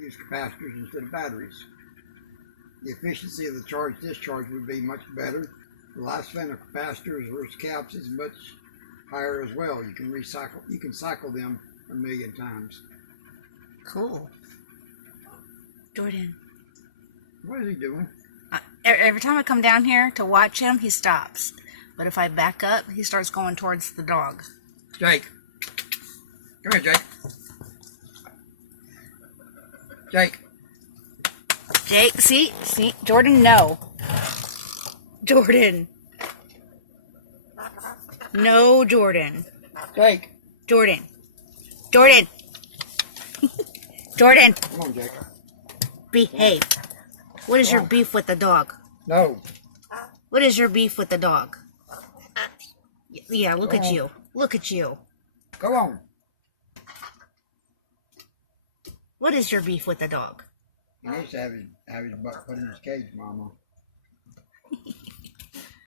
use capacitors instead of batteries. The efficiency of the charge-discharge would be much better. The lifespan of capacitors versus caps is much higher as well. You can cycle them 1,000,000 times. Cool. Jordan. What is he doing? Every time I come down here to watch him, he stops. But if I back up, he starts going towards the dog. Jake. Come here, Jake. Jake. Jake, see, Jordan, no. Jordan. No, Jordan. Jake. Jordan. Jordan. Jordan. Come on, Jake. Behave. What is your beef with the dog? No. What is your beef with the dog? Yeah, look at you. Look at you. Go on. What is your beef with the dog? He needs to have his butt put in his cage, Mama.